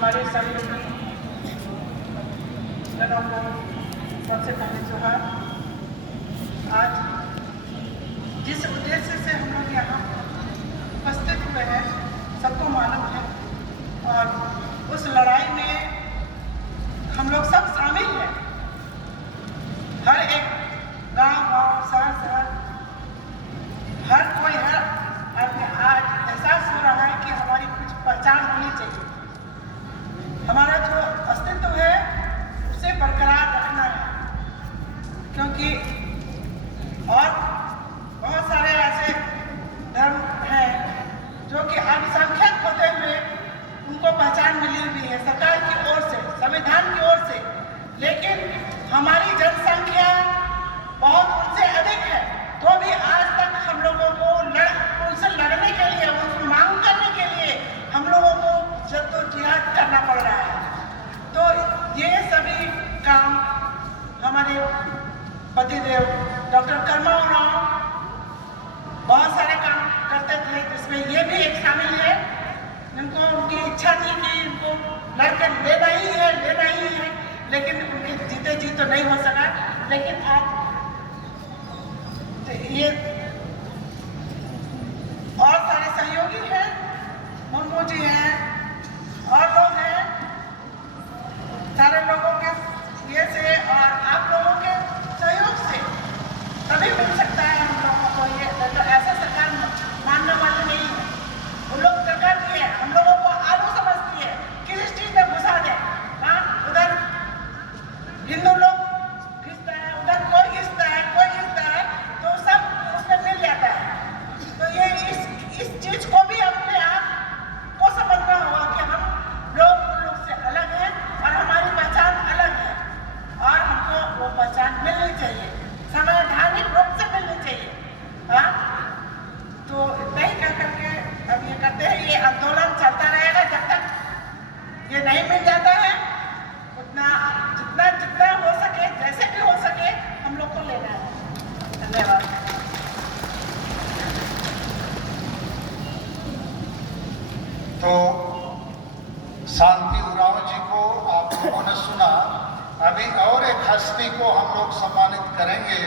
हमारे सभी जनों को सबसे पहले जोहार। आज जिस उद्देश्य से हम लोग यहाँ उपस्थित हुए हैं सबको मालूम है, और उस लड़ाई में हम लोग सब शामिल हैं। हर एक गांव, शहर हर कोई आज एहसास हो रहा है कि हमारी कुछ पहचान होनी चाहिए। हमारा जो अस्तित्व है उसे बरकरार रखना है, क्योंकि और बहुत सारे ऐसे धर्म हैं जो कि अल्पसंख्यक होते हुए उनको पहचान मिली हुई है सरकार की ओर से, संविधान की ओर से, लेकिन हमारी जनसंख्या बहुत उनसे अधिक है, तो भी आज तक हम लोगों को उनसे लड़ने के लिए, उनकी मांग करने के लिए हम लोगों को जद्दोजहद करना पड़ रहा है। तो ये सभी काम हमारे पतिदेव डॉक्टर कर्माओ राव बहुत सारे काम करते थे, जिसमें ये भी एक शामिल है। उनको उनकी इच्छा थी कि इनको लड़कर लेना ही है, लेकिन उनके जीते जी तो नहीं हो सका। लेकिन आज ये और सारे सहयोगी हैं, मुर्मू जी हैं और लोग हैं, सारे लोगों के ये से और आप लोगों के सहयोग से तभी मिल सकता है हम लोगों को। ये तो ऐसा सरकार मानने वाली नहीं है। उन लोग सरकार की है, हम लोगों को आलू समझती है, किसी चीज में घुसा दे। हाँ, उधर हिंदू लोग घिसता है, उधर कोई घिसता है, तो सब उसमें मिल जाता है। तो ये इस चीज को भी अपने आप को समझना होगा कि हम लोग उन लोग से अलग हैं और हमारी पहचान अलग है, और हमको वो पहचान मिलनी चाहिए, संवैधानिक रूप से मिलनी चाहिए। हाँ, तो इतना ही कह करके अब ये करते हैं। ये आंदोलन चलता रहेगा जब तक ये नहीं मिल जाता है। उतना जितना हो सके, जैसे भी हो सके, हम लोग को लेना है। धन्यवाद। तो शांति उरांव जी को आप लोगों ने सुना। अभी और एक हस्ती को हम लोग सम्मानित करेंगे।